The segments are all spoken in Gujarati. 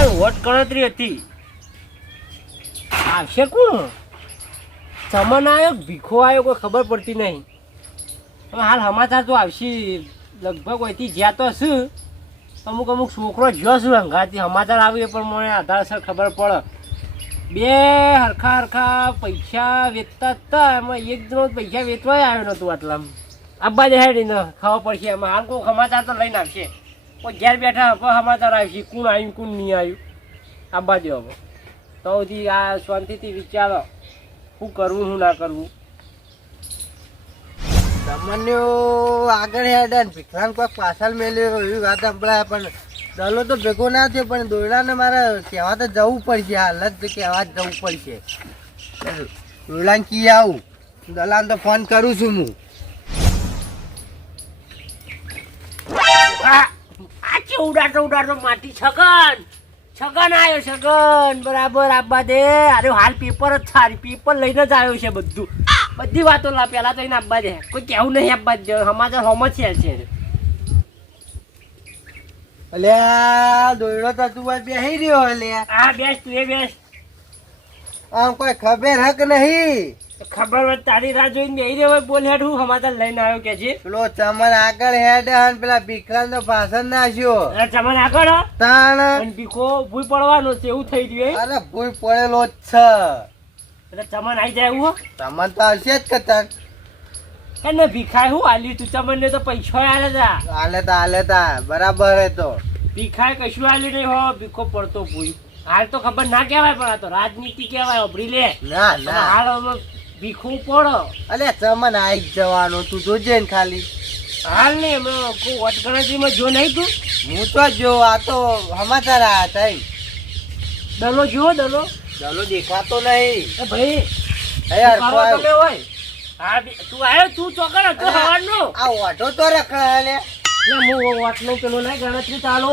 આ વોટ ગણતરી હતી આવશે કોણ ચમન આવ્યો ભીખો આવ્યો કોઈ ખબર પડતી નહીં હવે હાલ સમાચાર તો આવશે લગભગ અહીંથી જ્યાં તો હશું અમુક છોકરો જ્યો છું હંગાથી સમાચાર આવે પણ મને આધારસર ખબર પડે બે હરખા પૈસા વેચતા હતા એમાં એક જણો પૈસા વેચવા આવ્યો નહોતું આટલામાં આબા દેહાડીને ખબર પડશે એમાં હાલ કોઈ સમાચાર તો લઈને આવશે કોઈ ઘેર બેઠા સમાચાર આવશે કોણ આવ્યું કોણ નહીં આવ્યું આબા દે હવે તો સુધી આ શાંતિથી વિચારો શું કરવું શું ના કરવું તમને આગળ હેડે ભીખરાન કોઈ પાછળ મેલ્યો એવી વાત સંભળાય પણ દલો તો ભેગો ના થયો પણ દોરડાને મારે કહેવા તો જવું પડશે હાલત કહેવા જ જવું પડશે દોરડાને કી આવું દલાને તો ફોન કરું છું હું આ ઉડાડતો માટી છગન આવ્યો છગન બરાબર આપવા દે અરે હાલ પેપર જ સારી પેપર લઈને જ આવ્યો છે બધું બધી વાતો પેલા તો એને આપવા દે કોઈ કેવું નહીં આપવા દે સમાચાર હોમ જ છે એટલે દોરડો તો તું બેસી રહ્યો એટલે હા બેસ તું એ બેસ આમ કોઈ ખબર હક નહીં ખબર હોય તારી રાહ જોઈને બેસી રહ્યો હોય બોલ હેડ હું સમાચાર લઈને આવ્યો કે છે પેલો ચમન આગળ હેડ અને પેલા ભીખરાન તો પાછળ નાખ્યો ચમન આગળ તાણ ભીખો ભૂલ પડવાનો છે એવું થઈ ગયું અરે ભૂલ પડેલો જ છે એટલે ચમન આવી જાય એવું ચમન તો આવશે જ કતક એને ભીખાય હું આલ્યું તું ચમન ને તો પૈસા આલે તા હાલે તા બરાબર હે તો ભીખાય કશું આલ્યું નહીં હો ભીખો પડતો ભૂલ હાલ તો ખબર ના કહેવાય પણ આ તો રાજનીતિ કહેવાય અભરી લે ના હાલ હવે ભીખું પડો અલે ચમન આવી જ જવાનું તું જોજે ને ખાલી હાલ ને કોઈ વટગણતરીમાં જો નહીં તું હું તો જો આ તો સમાચાર આયા હતા દલો જુઓ દલો દેખાતો નહીં ભાઈ યાર તમે હોય હા તું આવ્યો તું ચોકડ હતો સવારનો આ ઓઢો તો રખડા લે હું વાટનો પેલો નહીં ગણતરી ચાલો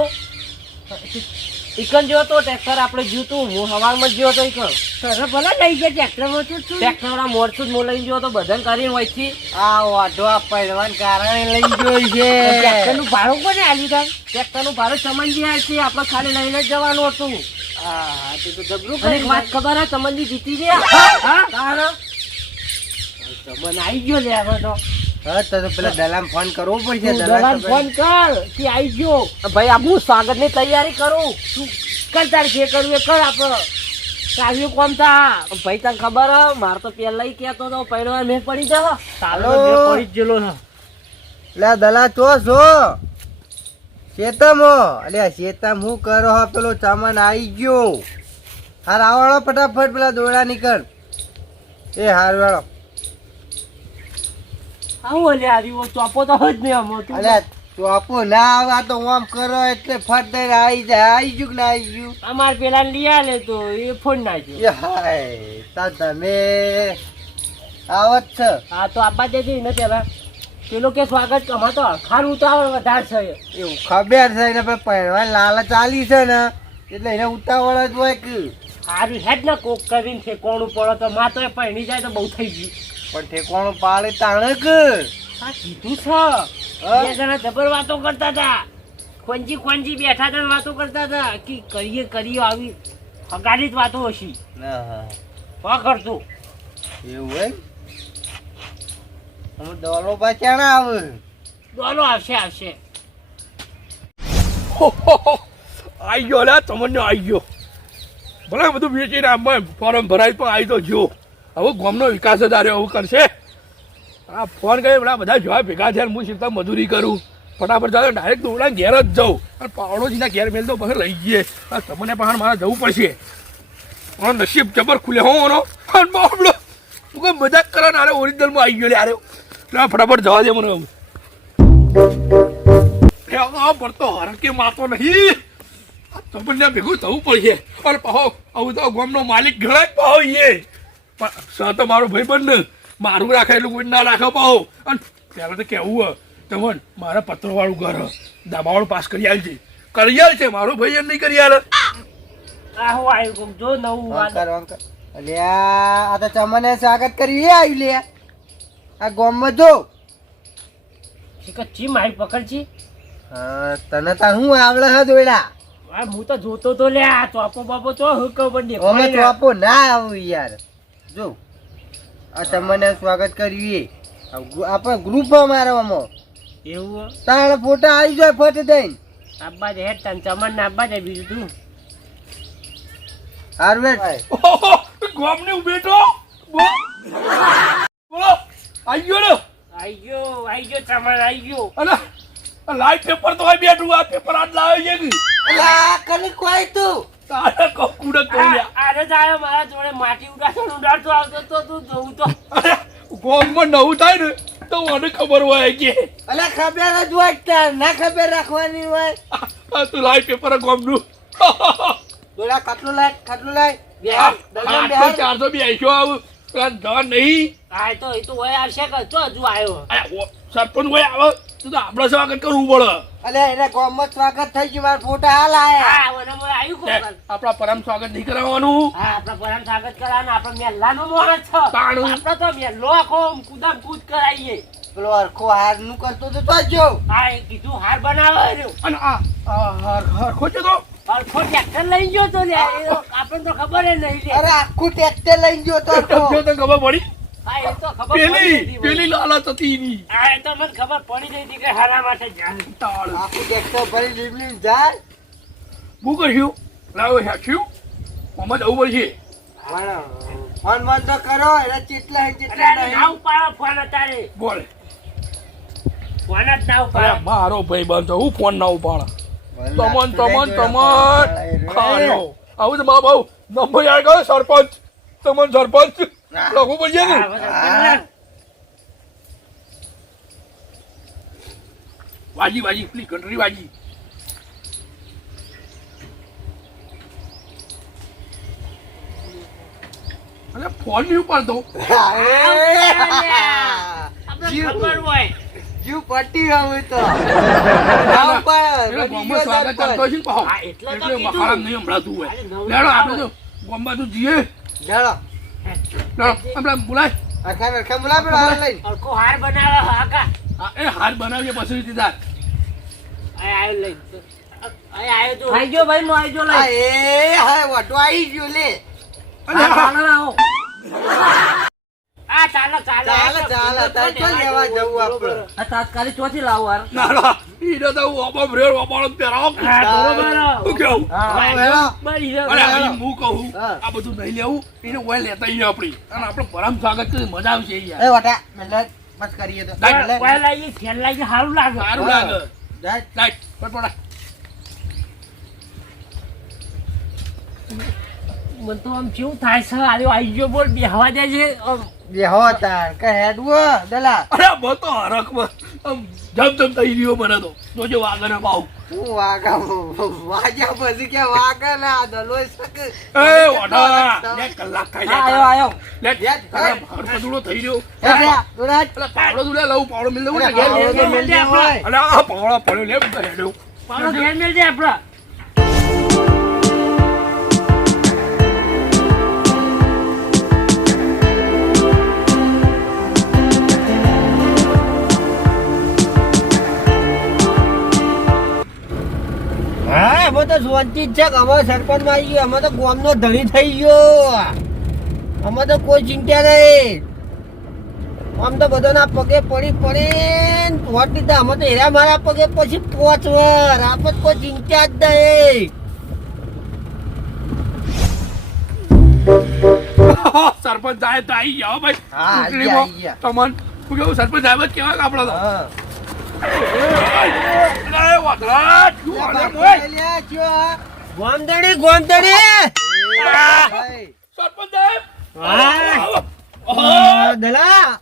ઈકન જેવો તો ટ્રેક્ટર આપણે જ્યું તું હું સવારમાં જ્યો તો ઈકન સર ભલે લઈ જાય ટ્રેક્ટરમાં છું ટ્રેક્ટર વાળા મોરચું જ મો લઈને ગયો તો બધાને કરીને હોય છે આ ઓઢો આ પડવાન કારણે લઈ જોઈ છે ટ્રેક્ટરનું ભાડું કોને આલ્યું તા ટ્રેક્ટરનું ભાડું ચમનજી આવે છે આપણે ખાલી લઈને જ જવાનું હતું હા તો જબરું કરી વાત ખબર હે ચમનજી જીતી ગયા હા ચમન આવી ગયો લે હવે તો હા તો પેલા દલામ ફોન કરવો પડશે દલામ ફોન કર કે આવી ગયો ભાઈ આ હું સ્વાગતની તૈયારી કરું તું કર તાર જે કરવું એ કર આપણે કાવ્યું કોમ થા ભાઈ તને ખબર હે મારે તો પહેલા કહેતો તો પહેલો મેં પડી જાવ ચાલો મેં પડી જ ગયેલો છે લે દલા તો છો શેતમો અલે શેતમ હું કરો હો પેલો ચમન આવી ગયો હાર આવડો ફટાફટ પેલા દોડા નીકળ એ હાર વાળો આવું લે આવ્યો ચોપો તો જ નહીં અમો તું અલે ચોપો ના આવા તો આમ કરો એટલે ફટ દઈને આવી જાય આવી ગયું કે ના આવી ગયું અમાર પેલા લીયા લે તો એ ફોન નાખ્યો એ હાય તા તમે આવત છે હા તો આપવા દેજે ને પેલા પેલો કે સ્વાગત અમાર તો ખારું ઉતાવળ વધારે છે એવું ખબર છે ને પહેરવા લાલચ ચાલી છે ને એટલે એને ઉતાવળ જ હોય કે સારું હેડ ને કોક કરીને ઠેકોણું પડે તો માં તો પહેણી જાય તો બહુ થઈ ગયું પણ ઠેકોણું પાડે તાણે કે હા કીધું છે બે જણા જબર વાતો કરતા હતા ખોંજી બેઠા હતા વાતો કરતા હતા કે કરીએ આવી હગાડી જ વાતો હશી હા કરતું એવું હોય હું ડોલો બચાણા આવે ડોલો આવશે આવી ગયો લે તમને આવી ગયો ભલે બધું વેચીને આમાં ફોર્મ ભરાય પણ આવી તો જો હવે ગામનો વિકાસ જ આવ્યો હવે કરશે આ ફોન કરી બધા જોવા ભેગા થયા હું સીધા મજૂરી કરું ફટાફટ જાવ ડાયરેક્ટ દોડા ઘેર જ જાઉં અને પાવડોજીના ઘેર મેલ તો પછી લઈ જઈએ તમને પણ મારે જવું પડશે મારો નસીબ જબર ખુલે હોવાનો અને બાબડો તું કોઈ મજાક કરે ને અરે ઓરિજિનલમાં આવી ગયો લે અરે ફટાફટ જવા દે મને પડતો હરકે માતો નહીં તમને ભેગું થવું પડશે અને પાહો આવું તો ગામનો માલિક ગણાય પાહો એ પણ તો મારો ભાઈ બંધ મારું રાખે એટલું કોઈ ના રાખે પાહો અને પહેલાં તો કેવું તમને મારા પત્રવાળું ઘર દબાવાળું પાસ કરી આલ છે મારો ભાઈ એમ નહીં કરી આલે આહો આવ્યું જો નવું અલ્યા આ તો ચમને સ્વાગત કરી આવ્યું લે આ ગામમાં જો ચી મારી પકડ છે તને તાર હું આવડે હે દોયડા આ હું તો જોતો તો લે આ ચોપો બાપો ચો હુકમ પણ અમે દેખાય ના. ચોપો ના આવું યાર જો આ તમને સ્વાગત કર્યું આપણે ગ્રુપમાં મારવામાં એવું તારા ફોટા આવી જાય ફટ દઈને આબ્બા જ હેડ તન ચમન ના આબ્બા જ બીજું તું હાર્વેડ ઓહો, ગોમને ઉભેટો બોલો આઈ ગયો ને આઈ ગયો ચમન આઈ ગયો અને આ લાઈટ પેપર તો અહીં બેઠું આ પેપર આજ લાવે છે કે અલા કલી કોઈ તું તારે કકુડે કહ્યા આરે જ આવ્યો મારા જોડે માટી ઉડાડતો આવતો તો તું જોઉં તો ગોમમાં નવું થાય ને તો મને ખબર હોય કે અલા ખબર જ હોય તાર ના ખબર રાખવાની હોય આ તું લાઈટ પેપર ગોમનું દોડા ખાટલું લાય બેહાર દલમ 482 આવું ધન નહીં આ તો એ તો હોય આવશે કે તો હજુ આવ્યો સરપંચ હોય આવે તો આપણે સ્વાગત કરવું પડે અલે એને ગોમમાં સ્વાગત થઈ ગયું મારા ફોટા હાલ આયા હા મને મને આવ્યું કોણ આપણા પરમ સ્વાગત નહીં કરાવવાનું હા આપણા પરમ સ્વાગત કરવાનું આપણે મેલ્લાનો મોહન છે તાણું. આપણે તો મેલ્લો આખો કુદામ કૂદ કરાવીએ પેલો હરખો હાર નું કરતો તો જો હા એ કીધું હાર બનાવે રહ્યો અને આ હરખો છે તો અરખો ટ્રેક્ટર લઈ ગયો તો લે એ તો આપણને તો ખબર જ નહીં લે અરે આખું ટ્રેક્ટર લઈ ગયો તો જો તો ખબર પડી હા એ તો ખબર પડી પેલી હતી પેલી લાલચ હતી એની. હા એ તો મને ખબર પડી ગઈ હતી કે હારા માટે જાય તાળ. આખું ટ્રેક્ટર ભરી લીમલી જાય શું કર્યું લાવો હેઠ્યું મમ્મા જવું પડશે ફોન બંધ તો કરો એને ચેટલા હે અરે ચેટલા ના નહીં ઉપાડો ફોન અત્યારે બોલે ફોન જ ના અરે ઉપાડો મારો ભાઈ બંધ હું ફોન ના ઉપાડા તમન ખાયો આવું તો મા બાઉ નંબર યાર ગયો સરપંચ તમન સરપંચ લખવું પડશે ને હા, બસ પેલા વાજી પેલી ઘંટડી વાજી અરે ફોન નહીં ઉપાડતો આપણે ખબર હોય જીવ પટી હવે તો એટલે ગામમાં સ્વાગત કરતો હશે ને પાહો. હા, એટલે તો એટલે કીધું. મહારાજ નહીં સંભળાતું હોય અરે નવું લેડો આવે. આપણે તો ગામમાં તો જઈએ જાણો લેડો આપણે બોલાય અરખા બોલા પેલો હાર લઈને અરખો હાર બનાવે હાકા એ હાથ બનાવીએ પછી દીધા આ આવ્યો લઈ આ આવ્યો તો આઈ ગયો ભાઈ નો આઈ ગયો લે એ હા વટો આઈ ગયો લે અને આ- આ ચાલો ચાલો ચાલે તાર તો લેવા જવું આપણે આ તાત્કાલિક ચોથી લાવો યાર ના ના ઈને તો હું ઓબમ રેડ ઓબાળો પહેરાવો હા બરોબર હું કહું હા હેલો બરી અરે અહીં હું કહું હા. આ બધું નહીં લેવું એને ઓય લેતા આવીએ આપણી અને આપણે પરમ સ્વાગત કરી મજા આવશે યાર એ વટા મેલે બસ કરીએ તો કોઈ લાગી ફેલ લાગી સારું લાગે સારું લાગે જાય લાઈટ પટપડા મને તો આમ કેવું થાય છે આર્યો આવી ગયો બોલ બેહવા દે છે આમ બેહો તાર કે હેડવો દલા અરે બતો હરખમાં આમ જમ થઈ રહ્યો મને તો જોજો વાગે ને પાઉં હું વાગ્યા પછી કે વાગે ના દલોય શકે એ ઓઢા લે કલાક ખાઈ લે આયો લે યાર, હરપદુડો થઈ રહ્યો હેડ્યા દોરાજ એટલે પાવડો તું લે લઉં પાવડો મિલ લઉં ને અરે, પાવડો તો મિલ જાય હોય. અરે આ પાવડો પડ્યો લે બધા હેડ્યો પાડો ઘેર મેલ દે આપડા હા અમે તો શાંતિ જ છે કે અમે સરપંચ માં આવી ગયો અમે તો ગામ નો ધણી થઈ ગયો અમે તો કોઈ ચિંતા નહીં આમ તો બધાના પગે પડી વોટ દીધા અમે તો હેરા મારા પગે પછી 5 વાર આપણે તો કોઈ ચિંતા જ નહીં સરપંચ સાહેબ તો આવી ગયા હો ભાઈ હા, આવી ચૂંટણીમાં. ગયા. તમન શું કેવું સરપંચ સાહેબ જ કહેવાય કે આપણા તો હા અરે વાઘરા, શું હાલે મોય? ગોમદડી ગોમદડી સરપંચ સાહેબ હા દલા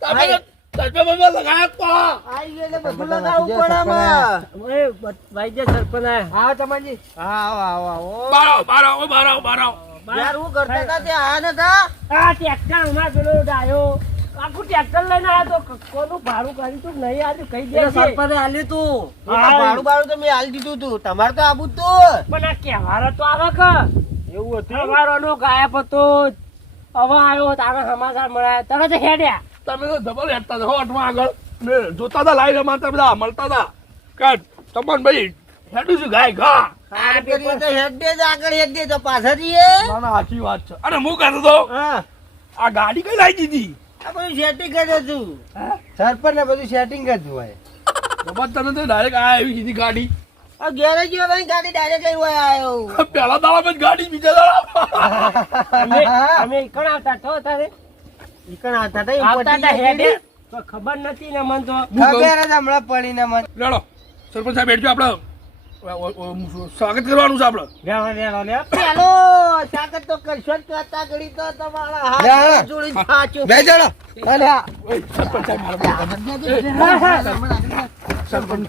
સરપંચ બાબા લગાયા પા. આઈ ગયો એટલે બધું લગાવવું પડે આમાં. ઓય ભાઈ જે સરપંચ આવો તમાજી હા આવો આવો બાર આવો, બાર આવો, બાર આવો, બાર આવો. યાર હું કરતા હતા તે આયા નતા આ ટ્રેક્ટર હમણાં પેલો ડાયો આખું ટ્રેક્ટર લઈને આવ્યો તો કોનું ભાડું કર્યું તું નહીં આવ્યું કઈ દે છે. સરપંચે આલ્યું તું હા. ભાડું બાડું તો મેં આલી દીધું તું તમારે તો આબુ જ તું પણ આ કહેવારો તો આવે કે એવું કહેવારોનો ગાયબ હતો હવે આવ્યો તારા સમાચાર મળ્યા તરત જ હેડ્યા તમે તો ડબલ હેડતા હતા હો અટમાં આગળ ને જોતા હતા લાઈ રમાતા બધા મળતા હતા કે તમન ભાઈ હેડું છું ગાય ઘા આ પેલી તો હેડ દે જ આગળ હેડ દે તો પાછળ જઈએ. ના ના સાચી વાત છે. અને હું કહેતો તો હા આ ગાડી કઈ લાવી દીધી? આ બધું સેટિંગ જ હતું. હે? સરપંચ ને બધું સેટિંગ જ હોય. બાબા તમે તો ડાયરેક્ટ આ આવી દીધી ગાડી. આ ઘેરે ગયો નહીં ગાડી ડાયરેક્ટ કઈ હોય આવ્યો. પેલા દાડા જ ગાડી બીજા દાડા અમે ઈકણ આવતા તો તારે ઈકણ આવતા હતા, ઈ આવતા હતા પટી હેડે ગઈ. તો ખબર નથી ને મન તો ખબર જ હમણાં પડીને મને. લેડો સરપંચ સાહેબ બેઠજો આપણે સ્વાગત કરવાનું છે આપણે. લેવા લેવા લે પેલો સ્વાગત તો કરશો જ કરતા ઘડી તો તમારા હાથ જોડી સાચું. બે જણા. અરે આ. ઓય, સરપંચ સાહેબ સરપંચ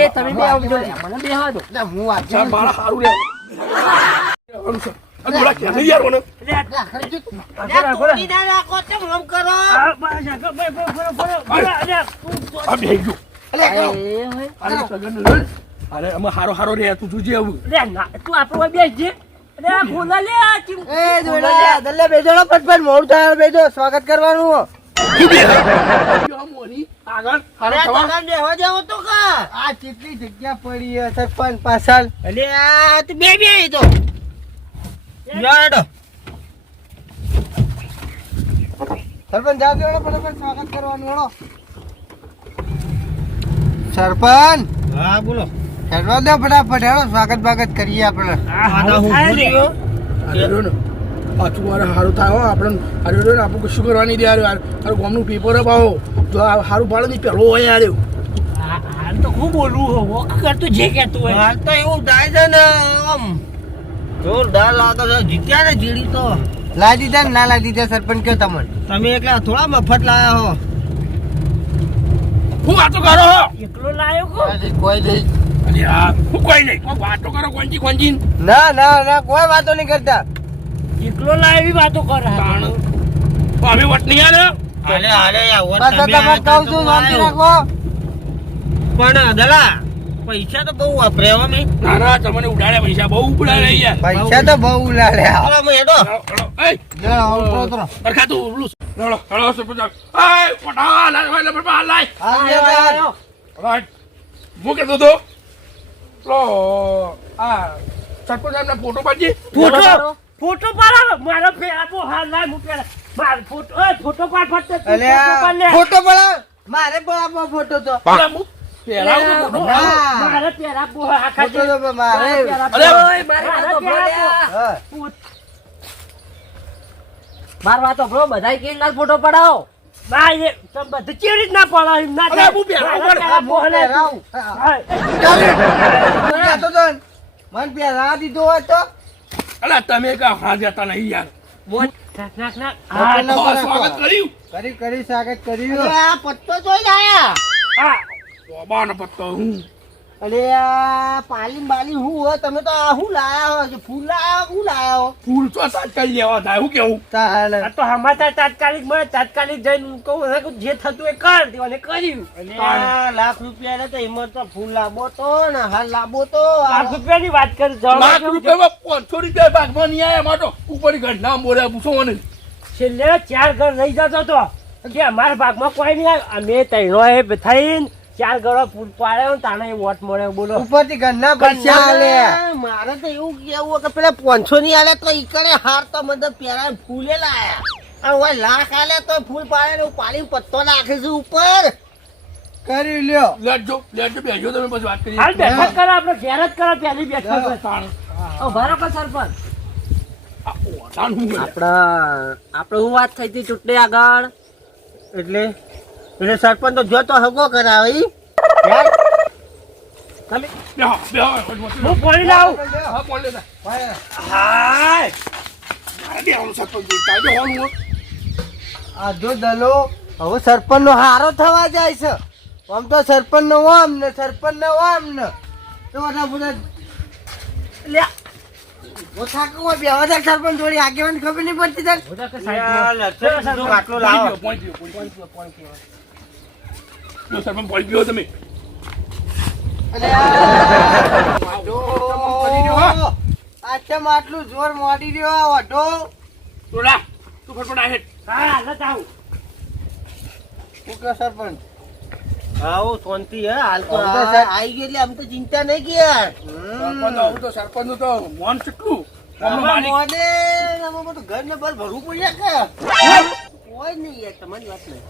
એ તમે બે આવજો લે મને બેહવા દો ના, હું વાત સાહેબ મારા સારું લે અને થોડા ક્યાં યાર મને તોડી ના રાખો તો ભમ કરો. આ બેહી ગયો. અરે સગન લડ. અરે અમે હારો હારો રે તું જોજે આવું. તું આપણો બેસજે અરે બોલા લે એ જોડા દલ્લે બેજો પટપટ મોડ થાય બેજો સ્વાગત કરવાનું. મોરી આગળ અરે હારો તને બેહવા જાવ તો કા આ કેટલી જગ્યા પડી છે સરપંચ પાછળ. અલે આ તું બે તો યાડો સરપંચ જાવ દેડો ફટાફટ સ્વાગત કરવાનું હેડો. સરપંચ હા બોલો હેડવા દો ફટાફટ હેડો સ્વાગત બાગત કરીએ આપણે. પાછું મારે સારું થાય હો આપણે અરે આપણું કશું કરવાની દે યાર તારું ગામનું પેપર અપાવો જો આ સારું પાડે નહીં પહેલો હોય યાર એવું. હાલ તો હું બોલું વોક કરતું જે કહેતું હોય હાલ તો એવું થાય છે ને આમ જોરદાર લાગે છે. જીત્યા ને જીડી તો લાદી દીધા ને ના લાદી દીધા સરપંચ કયો તમને તમે એકલા થોડા મફત લાયા હો. હું વાતો કરો હો એકલો લાયો કો કોઈ નહીં. અરે યાર હું કોઈ નહીં કોઈ વાતો કરો કોંજી ના ના ના કોઈ વાતો નહીં કરતા. એકલો લાયો એવી વાતો કરે તાણ અમે વટ નહીં આલે બસ તો તમે કહું છું શાંતિ રાખો. પણ દલા પૈસા તો બહુ વાપરે હો મેં. ના ના તમને ઉડાડ્યા પૈસા બહુ ઉડાડ્યા યાર. પૈસા તો બહુ ઉલાડ્યા. હેડો, સરખા તું ઉલું હેડો સરપંચ સાહેબ. એય પટા લાય લાય રાઈટ હું કહેતો તો પેલો આ સરપંચ સાહેબના ફોટો પાડજે. ફોટો પાડો મારો પેલા હાલ લાય હું પેલા મારો ફોટો ફોટો પાડ ફટતો ફોટો પડાવ મારે પડાવો ફોટો તો. પેલા હું પહેરાવું તો ફોટો. ના. મારે પેલા આખા ફોટો તો મારે. હા. માર વાતો બ્રો બધા કેટલા ફોટો પડાવો ના એ તો બધું કેવી રીતના પડાવ ના અરે હું પહેરાવું પણ. પેલા મોહને પહેરાવ. હું કહેતો તો ને, મને પહેરાવા દીધો હોત તો અલા તમે કા હા જતા નહીં યાર. નાખ નાખ નાખ ફોટો તો નંબર સ્વાગત કર્યું કરી સ્વાગત કર્યું. આ પત્તો જોઈ લાયા. હા બાબાનો પત્તો હું અરે આ પાલી બાલી હું હો તમે તો આ હું લાયા હો ફૂલ લાયા હું લાયા હો. ફૂલ તો તાત્કાલિક લેવા થાય હું કેવું. તાલે. આ તો હમાતા તાત્કાલિક મળે તાત્કાલિક જઈને કહું ને કે જે થતું એ કર દેવાને કર્યું અરે આ લાખ રૂપિયા તો એમાં તો ફૂલ લાવો તો ને હાલ લાવો તો લાખ રૂપિયાની વાત કરી લાખ રૂપિયામાં 500 રૂપિયા ભાગમાં નહીં આયા માટો ઉપર ઘટના બોલ્યા પૂછો મને. છેલ્લે 4 ઘર રહી જતો તો કે અમારા ભાગમાં કોઈ નહીં આવ્યું અમે તૈનો એ થઈને 4 ઘરો ફૂલ પાડ્યો ને તાણે વોટ મળ્યો બોલો ઉપરથી ઘરના પૈસા આલે. મારે તો એવું કેવું કે પેલા 500 ની આલે તો ઈકડે હાર તો મતલબ પેલા ફૂલે લાયા. અને ઓય લાખ આલે તો ફૂલ પાડે ને પાડી પત્તો નાખીશું ઉપર. કરી લ્યો. લેજો બેજો તમે પછી વાત કરીએ. હાલ બેઠક કરો આપણે ઘેર જ કરો પહેલી બેઠક તાણ. ઉભા રહો સરપંચ આ ઓઢાણ હું બોલ્યા. આપણે હું વાત થઈ હતી ચૂંટણી આગળ એટલે સરપંચ તો જો તો હગો કરાવે ઈ. તમે બેહો. હું પાણી લાવું હા બોલ લેતા. ભાઈ, હાય મારે બેહવાનું સરપંચ તારે બેહવાનું હોય. આ જો દલો હવે સરપંચ નો હારો થવા જાય છે. આમ તો સરપંચ નો આમ ને સરપંચ નો આમ ને તો બધા બધા લે ઓછા કો બેવાદા સરપંચ થોડી આગેવાની ખબર નહીં પડતી તાર. બધા કે સાહેબ આટલો પોઈન્ટ પીવો. જો સરપંચ પોઈન્ટ પીવો તમે. આચમ આટલું જોર મોડી રહ્યો વઢો. તોડા તું ફટફટ આ હેઠ. હા હાલ આવું શું કહો સરપંચ? આવો શાંતિ હે હાલ તો આવી ગઈ એટલે આમ તો ચિંતા નહીં કે યાર સરપંચ તો મોન કેટલું મોને આમાં બધું ઘર ને બહાર ભરવું પડ્યા કે કોઈ નહીં યાર તમારી વાત નહીં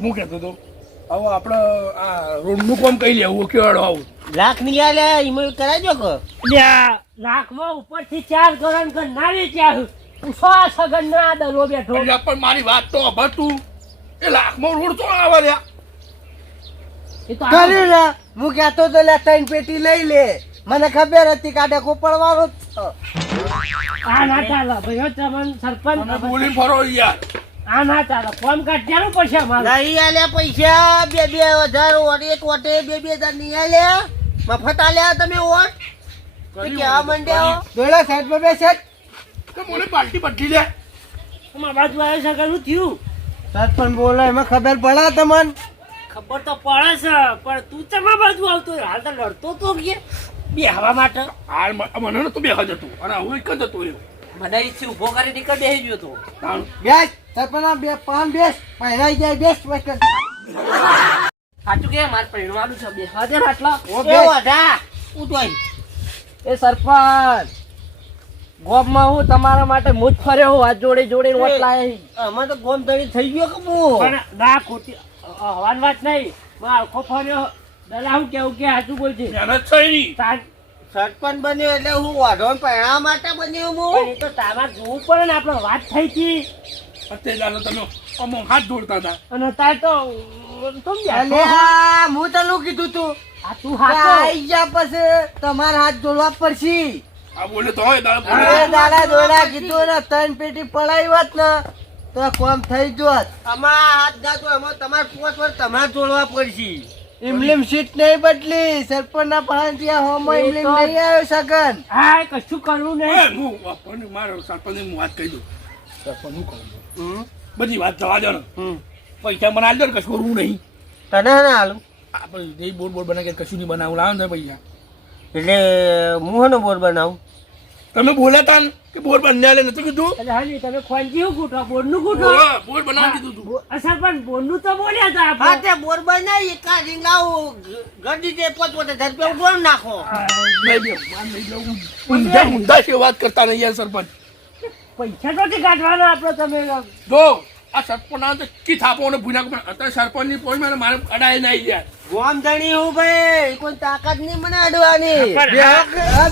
હું કહેતો હતો હવે આપણે આ રોડનું કામ કઈ લેવું કેવાડો આવું લાખ નહીં આલે ઈમેલ કરાવજો કે લ્યા, લાખમાં ઉપરથી 4 ગરણ કરનારી ત્યાં પૂછો સગન ના દલો બેઠો. એટલે પણ મારી વાત તો અભર તું એ લાખમાં રોડ તો આવે લ્યા એ તો કર્યું ને હું કહેતો તો લે 3 પેટી લઈ લે મને ખબર હતી કાઢે કોપડવાનો જ છો. આ ના ચાલે ભાઈ હો, તમને સરપંચ તમે બોલી ફરો યાર આ ના ચાલે ફોન કાઢ્યાનું પડશે અમારે. નહીં આલે પૈસા 2,000 ઓટ એક ઓટે 2,000 નહીં આલે મફત આલ્યા તમે ઓટ તો કેવા મંડ્યા દોડા સાઈડ પર બેસે તો મને બાલ્ટી બદલી લે અમારા બાજુ આવ્યો છે કે શું થયું? સરપંચ બોલો એમાં ખબર પડે તમને ખબર તો પડે છે પણ તું ચમા બાજુ આવતો હોય? હાલ તો લડતો તો કે બે હવા માટે હાલ મને તો બે હજ હતું અને હું એક જ હતો રહ્યો મને ઈચ્છે ઉભો કરી નીકળ બેસી ગયો તો. બેસ સરપંચ બે પાન બેસ પહેરાઈ જાય બેસ બેસ સાચું કે મારે પરિણવાનું છે બે હાજર આટલા ઓ બે વાઢા ઉઠવાઈ એ સરપંચ ગોમમાં હું તમારા માટે મુજ ફર્યો હું હાથ જોડે જોડે વોટ લાવી. આમાં તો ગોમ ધણી થઈ ગયો કે બહુ પણ ના ખોટી હવાની વાત નહીં મારો આખો ફર્યો દલા હું કેવું કે સાચું બોલજે મહેનત થઈ નહીં સરપંચ બન્યો એટલે હું વાઢો પહેરવા માટે બન્યો હું એ તો તારા જોવું પડે ને આપણે વાત થઈ હતી અત્યારે તમે અમો હાથ જોડતા હતા અને તાર તો સમજ્યા અલ્યા હું તને કીધું તું આ તું હાચો આઈ જા પછી તમારે હાથ જોડવા પડશે આ બોલે તો હોય દાદા અરે બોલે દાડા દોડા કીધું ને 3 પેટી પડાઈ હોત ને તો કોમ થઈ જોત અમાર હાથ જાતો એમાં તમારે 5 વાર તમારે જોડવા પડશે ઇમલીમ સીટ નહીં બદલી સરપંચ ના પાંચિયા હોમો ઇમલીમ નહીં આવ્યો સગન હા કશું કરવું નહીં હું મારો સરપંચ હું વાત કહી દઉં સરપંચ હું કહું બધી વાત જવા દો ને પૈસા મને આલજો ને કશું કરવું નહીં તને ને હાલું આપણે જે બોર્ડ બોર્ડ બનાવી કશું નહીં બનાવું લાવો ને પૈસા એટલે હું બોર બનાવું તમે બોલ્યા તા ને કે બોર્ડ બનાવી લે નતું કીધું એટલે હાલી તમે ખોંજી હું કૂટો બોરનું કૂટો બોર્ડ બનાવી દીધું તું અસર પણ બોરનું તો બોલ્યા હતા હા તે બોર બનાવી કા રીંગાવ ગડી તે 5 રૂપિયા ઉડવા નાખો ઊંધા ઊંધા છે વાત કરતા નહીં યાર સરપંચ પૈસા તો કાઢવાના આપણે તમે જો આ સરપંચ આ તો કી થાપો ને ભૂના પણ અત્યારે સરપંચ ની પોઈ મારે અડાય નહીં યાર ગોમ ધણી હું ભાઈ કોઈ તાકાત નહીં મને અડવાની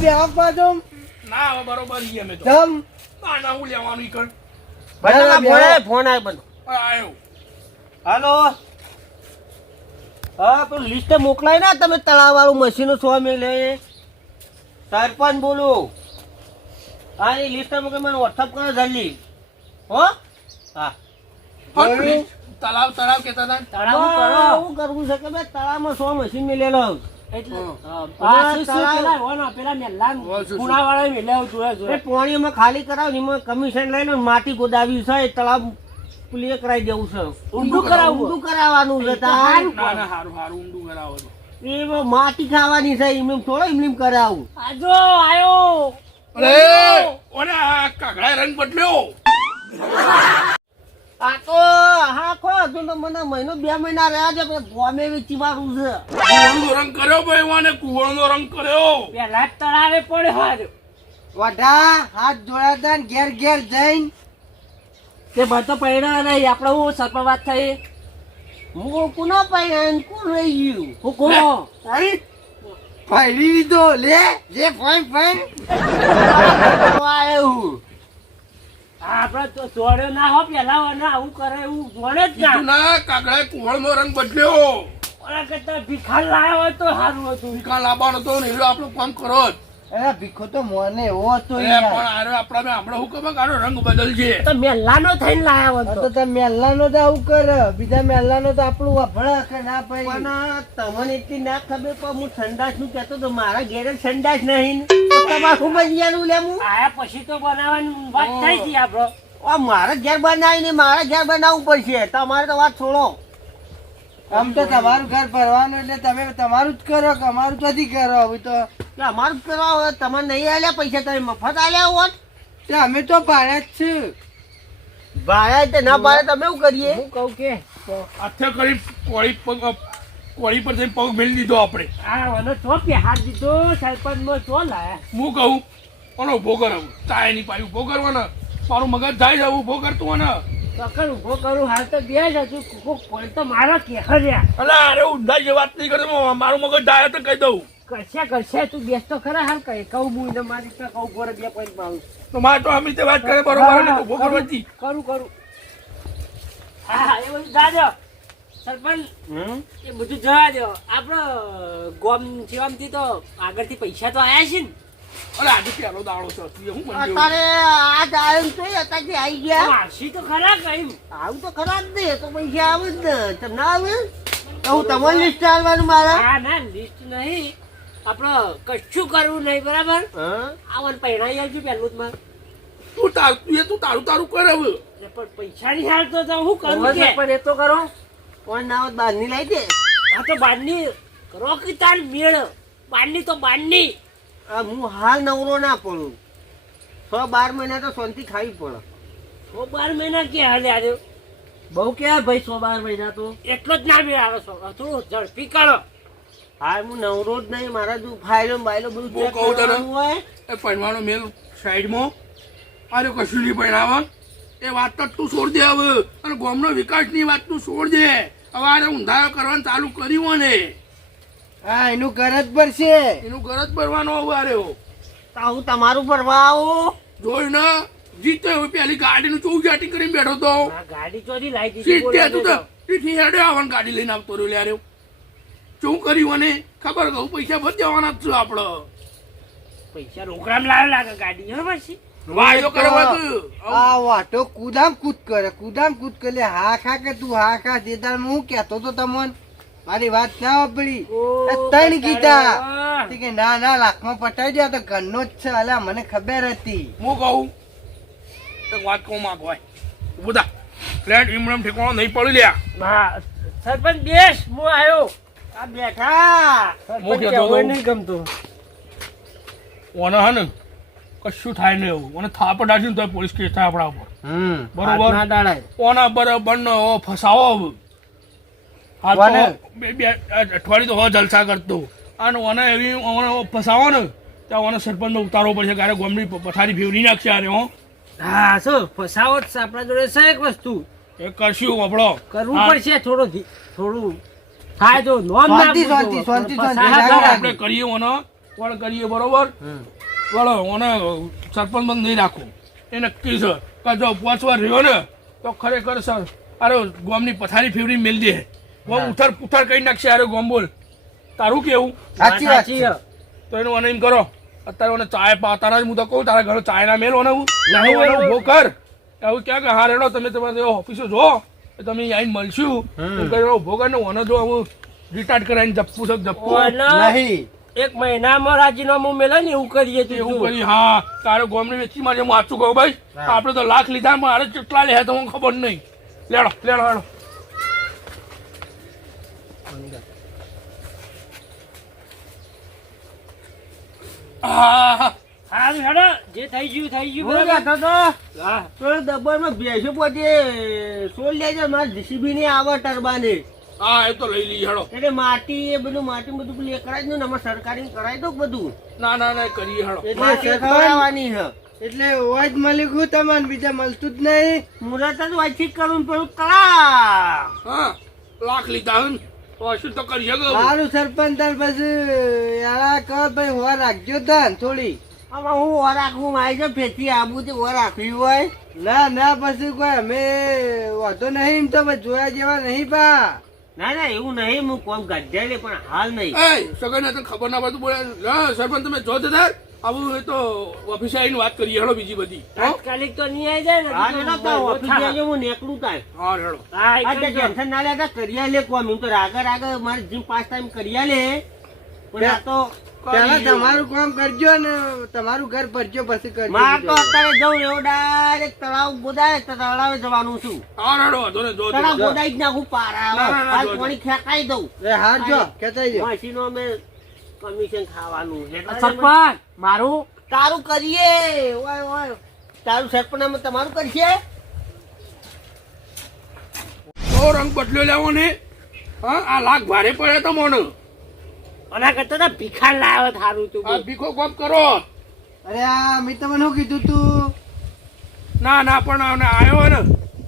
બેહક બાજુ ના હવે બરોબર ઈ અમે તો જમ ના હું લેવાનું ઈ કર ફોન આય બધો આયો હાલો હા પણ લિસ્ટ મોકલાય ને તમે તળાવ વાળું મશીન 100 મિલે સરપંચ બોલું હા એ લિસ્ટ મોકલી મને વોટ્સઅપ કરો જલ્દી હો હા તળાવ તળાવ કેતા હતા તળાવ કરો હું કરવું છે કે ભાઈ તળાવમાં 100 મશીન મિલેલો એટલે હા, પેલા મેલ્લા ખૂણાવાળા મેલ્યા જોયા જોયા પોણીમાં ખાલી કરાવ એમાં કમિશન લઈને માટી ગોદાવી છે એ તળાવ પ્લે કરાવી દેવું છે ઊંડું કરાવવું. ઊંડું કરાવવાનું છે તાર. સારું. ના ના હારું હારું ઊંડું કરાવો તો એમાં માટી ખાવાની છે એમ થોડો એમ કરાવું આજો આયો અરે ઓને આ કાગડા રંગ બદલ્યો આ તો હા ખો હજુ તો મને મહિનો 2 મહિના રહ્યા છે પણ ગોમે વેચી મારું છે કુવળનો રંગ કર્યો ભાઈ વાને કુવળનો રંગ કર્યો પેલા જ તળાવે પડ્યો હાર્યો વઢા હાથ જોડ્યા હતા ને ઘેર ઘેર જઈને તે બધો પૈણા નહીં આપણે હું સરપંચ વાત થઈ હું કુના પાઈ કોણ રહી ગયું હું કહું અરે ફાઈલી લીધો લે જે ફાઈન ફાઈન આવ્યું આપડે તો જોડ્યો ના હો પેલા ના આવું કરે એવું જોડે જ કીધું ના ના કાગડાએ કુવળનો રંગ બદલ્યો ઓલા કરતા ભીખાન લાવ્યો હોય તો સારું હતું વિકાસ લાવવાનો તો ને એ આપણું કામ કરો જ અરે ભીખો તો મોને એવો હતો અરે યાર પણ આરે આપણા હમણાં હું ખબર આનો રંગ બદલજે તો મેલ્લાનો થઈને લાવ્યો આ હતો તો તમે મેલ્લાનો તો આવું કરે બીજા મેલ્લાનો તો આપણું વાપરા કે ના ભાઈ પણ તમને એટલી ના ખબર પણ હું સંડાસ નું કહેતો તો મારા ઘેરે સંડાસ નહીં તમારું બજિયાનું લેવું આયા પછી તો બનાવવાની વાત થઈ હતી આપડે મારા ઘેર બનાવીને મારા ઘેર બનાવવું પડશે તમારે તો વાત છોડો આમ તો તમારું ઘર ભરવાનું એટલે તમે તમારું જ કરો કે અમારું તો નથી કરો હવે તો અમારું જ કરવા હોય તમારે નહીં આલ્યા પૈસા તમે મફત આલ્યા હોત અમે તો ભાડે જ છે ભાડે ના ભાડે તમે શું કરીએ હું કહું કે હાથે કરી કોળી પર જઈને પગ મેલી દીધો આપણે. આ મને ચો હાથ દીધો સરપંચમાં ચો લાયા. હું કહું કોનો ઉભો કરાવું ચાય નહીં પાયું ઉભો કરવાનો મારું મગજ જાય છે ઉભો કરતું ને પકડ ઉભો કરું હાલ તો બે જ હજુ કોઈ તો મારો કેહર્યા. અલા અરે ઊંધા જે વાત નહીં કરતો મારું મગજ જાય તો કહી દઉં. કરશે તું બેસતો ખરા હાલ કઈ કહું હું ને મારી રીતે કહું ઘરે 2 પોઈન્ટ મારું તો મારે તો અમે તે વાત કરે બરોબર ને ઉભો કરવાથી કરું હા એ બધું જાજો સરપંચ એ બધું જવા દો આપણો ગોમ જીવામથી તો આગળથી પૈસા તો આયા છે ને. અરે આજે પેલો દાડો છે હું મને અત્યારે આ ડાયમ તો અત્યારથી આવી ગયા વાસી તો ખરા કઈ આવું તો ખરા જ ને તો પૈસા આવે જ ને તમને આવે તો હું તમારી લિસ્ટ આવવાનું મારા હા ના લિસ્ટ નહીં આપણે કશું કરવું નહીં બરાબર આવન પહેરાઈ આવજો પેલું જ માં તું તારું કરે હવે પણ પૈસા ની હાલ તો હું કરું કે પણ એ તો કરો કોણ નાવત બહારની લાવી દે આ તો બારની કરો કે તાર મેળ બારની તો બારની હું હાલ નવરો ના પડું 6-12 મહિના તો શાંતિ ખાવી પડે 12 મહિના કે હાલે આજે બહુ ક્યાં ભાઈ 6-12 મહિના તો એટલો જ ના મેળ આવે છો થોડું ઝડપી કરો હાલ હું નવરો જ નહીં મારા જો ફાઇલો બાયલો બધું બહુ check કહું તને. કરવાનું હોય એ પૈણવાનો મેલ સાઈડમાં અરે કશું નહીં પહેરાવા એ વાત તો તું છોડ દે હવે અને ગામનો વિકાસની વાત તું છોડ દે હવે આને ઊંધાયો કરવાનું ચાલુ કર્યું ને હા એનું ઘર જ પડશે એનું ઘર જ ભરવાનો હવે અરે તો હું તમારું ભરવા આવું જોઈ ને જીતે હવે પેલી ગાડીનું ચૌજાટી કરીને બેઠો તો આ ગાડી ચોરી લાવી સીટ દીધી તું તો સીટી હેડે આવવાનું ગાડી લઈને આવતો રહ્યો લ્યારે શું કર્યું અને ખબર કહું પૈસા ભરી દેવાના જ છું આપડે પૈસા રોકડામ લાવે લાગે ગાડી હે પછી વાયદો કરવા તું. આ વાટો કુદામ કૂદ કરે હા ખા કે તું હા ખા દેદાર હું કહેતો તો તમને મારી વાત ના વાપરી ત્રણ કીધા તે કે ના લાખમાં પટાઈ દે તો ઘરનો જ છે અલા મને ખબર હતી હું કહું એક વાત કહું માં ભાઈ બધા ફ્લેટ ઇમરમ ઠેકાણો નહીં પડી લ્યા હા સરપંચ બેસ હું આવ્યો આ બેઠા હું સરપંચ કહેતો કહેવાય હતો. નહીં ગમતું ઓને હે ને કશું થાય નહીં એવું મને થાપ ડાળશું તો પોલીસ કેસ થાય આપણા ઉપર બરોબર. ના ડાળાય ઓના બરાબર નો ફસાવો હવે હા કોને? તો બે અઠવાડિયું તો હો જલસા કરતો અને ઓને એવી ઓને ફસાવો ને ત્યાં ઓને સરપંચનો ઉતારવો પડશે ક્યારે ગોમની પથારી ફેવરી નાખશે અરે હો હા શું ફસાવટ છે આપણા જોડે છે એક વસ્તુ એ કરશું આપણો કરવું પડશે થોડું થાય તો નોમ ના શાંતિ, આપવું શાંતિ, તો. શાંતિ, ફસાયા શાંતિ. તો આપણે કરીએ ઓને કોણ કરીએ બરોબર બોલો ઓને સરપંચ બંધ નહીં રાખવું એ નક્કી છે કે જો 5 વાર રહ્યો ને તો ખરેખર સર અરે ગોમની પથારી ફેવરી મેલ દે ગોમ ઉથર પુથર કરી નાખશે અરે ગોમ બોલ તારું કેવું સાચી વાત સાચી છે. છે. તો એનું મને એમ કરો અત્યારે મને ચાય તારા હું તો કહું તારા ઘરે ચાય ના મેલ ઓને હું નહીં, ઓને ઉભો કર એવું ક્યાં કે હા રેડો તમે તમારે ઓફિસે જો એ તમે આવીને મળશું એમ કરીને ઉભો કર ને ઓને જો હું રિટાયર્ડ કરાવીને જપ્પુ છે જપ્પુ ઓને નહીં 1 મહિનામાં રાજીનામું મેલે ને એવું કરીએ તું એવું કરી હા તારે ગોમની વેચી માં હું વાંચું કહું ભાઈ આપણે તો લાખ લીધા મારે કેટલા લે તો હું ખબર નહીં લેડો હા સારું હેડો જે થઈ ગયું હું બરાબર. કહેતો તો હા થોડો દબાણમાં બેસો પોતે સોલ લેજો મારે જીસીબી ની આવે ટરબાને હા એ તો લઈ લઈએ હેડો એટલે માટી એ બધું પેલું એ કરાવી દઉં ને અમારે સરકારી કરાવી દઉં બધું ના કરીએ હેડો એટલે check કરાવવાની છે એટલે ઓજ મળી ગયું તમને બીજા મળતું જ નહીં મુરત જ વાંચી કરું પેલું કરા હા લાખ લીધા હે ને તો શું તો કરી શકો સારું સરપંચ તાર પછી યાર કર ભાઈ હોર રાખજો તન થોડી આમાં હું હોર રાખું મારી જો ફેથી આબુ તે હોર રાખવી હોય ના પછી કોઈ અમે વાંધો નહીં એમ તો ભાઈ જોયા જેવા નહીં પા ના એવું નહીં હું કોમ ગાઢ્યા પણ હાલ નહીં એ સગન તો ખબર ના પડતું બોલે સરપંચ તમે જો તો તાર આવું હોય તો ઓફિસે આવીને વાત કરીએ હેડો બીજી બધી હો? તાત્કાલિક તો નહીં આવી જાય ને હા તો હેડો તો ઓફિસે આવજો, હું નીકળું તાર હા હેડો હા આ એક જ ટેન્શન ના લેતા કરિયા લે કોમ એમ તો આગળ મારે જીમ 5 ટાઈમ કરિયા લે પણ આ તો પહેલા તમારું કામ કરજો ને તમારું ઘર ભરજો પછી કરજો માર તો અત્યારે જઉં એવો ડાયરેક્ટ તળાવ ગોદાય તો તળાવે જવાનું છું હા હેડો વાંધો નહીં જો તળાવ જો. ગોદાઈ જ નાખું પારા ના, હાલ જો, જો. પાણી ખેંચાઈ દઉં એ હાર જો ખેંચાઈ જો મશીનો અમે કમિશન ખાવાનું સરપંચ મારું તારું કરીએ તારું સરપંચ અમે તમારું કરશે નવો રંગ બદલ્યો લેવો ને હા આ લાખ ભારે પડે તો મને આના કરતા તો ભીખાન લાવ્યો થારું તું આ ભીખો કોમ કરો અરે આ મેં તમને શું કીધું તું ના ના પણ આને આવ્યો હોય ને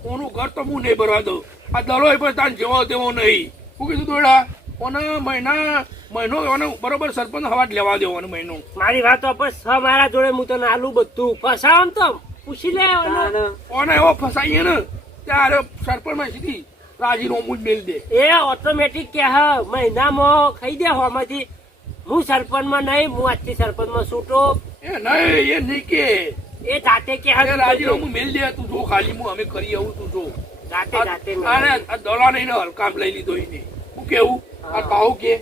ઓનું ઘર તો હું નહીં ભરવા દઉં આ દડો પણ તાન જેવો તેવો નહીં શું કીધું દોડા ઓને મહિનો ઓને બરોબર સરપંચ હવા જ લેવા દેવાનો મહિનો મારી વાત પર છ મારા જોડે હું તને આલું બધું ફસાવ ને તો પૂછી લે ઓને એવો ફસાઈએ ને ત્યારે સરપંચ માં સીધી રાજીનામું જ મેળ દે એ ઓટોમેટિક કે હા મહિનામાં ખાઈ દે હોમાંથી હું સરપંચમાં નહીં હું આજથી સરપંચમાં છૂટો એ નહીં એ નહીં કે એ જાતે કે હા રાજીનામું મેળ દે તું જો ખાલી હું અમે કરી આવું તું જો જાતે જાતે અરે આ દોલા નહીં હલકામ લઈ લીધો એને હું કેવું આ ભાવ કે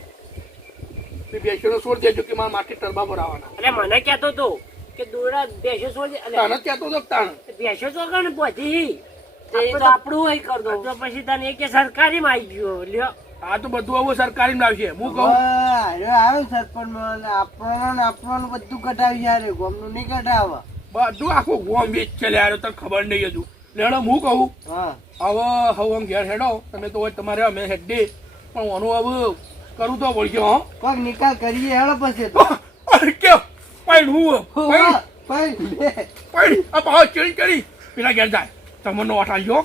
બેસણો છોડ દેજો કે મારા માટે ટરબા ભરાવાના એટલે મને કહેતો તો કે દોડા બેસો છોડ તાને કહેતો તો તાણ બેસો તો કણ પહોંચી તો આપણું હોય કર દો તો પછી તને એ કે સરકારી માં આવી ગયો લ્યો આ તો બધું હવે સરકારી લાવશે હું કહું આવ્યો સરપંચ આપણને બધું કઢાવી યાર ગોમનું નહીં કઢાવે બધું આખું ગોમ વેચ છે યાર તને ખબર નહીં હજુ લેડો હું કહું હા હવે આમ ઘેર હેડો તમે તો તમારે અમે હેડે પણ ઓનું હવે કરું તો પડશે હો પગ નિકાલ કરીએ હેડો પછી તો અરે કે પાઈન હું પાઈન આ પાવ ચડી ચડી પેલા ઘેર જાય તમને વટાલજો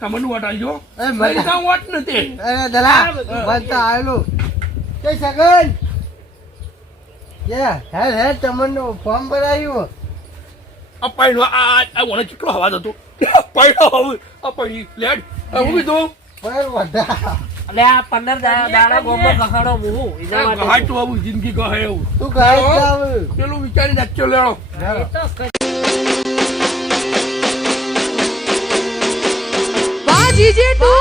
તમને વટાલજો વટ નથી અરે દલા બનતા આવેલું તે સગન હે તમને ફોર્મ ભરાયું આ પાઈન આ ઓને કેટલો હવા હતો પાઈન આ પાઈન લેડ હું કીધું પર વધા એટલે આ 15 દાડા ગોમમાં કહાડો હું એના માટે હાય તો આવું જિંદગી કહે એવું તું ગાય જાવ પેલું વિચારી નાખ્યો લેડો એ તો Bajije tu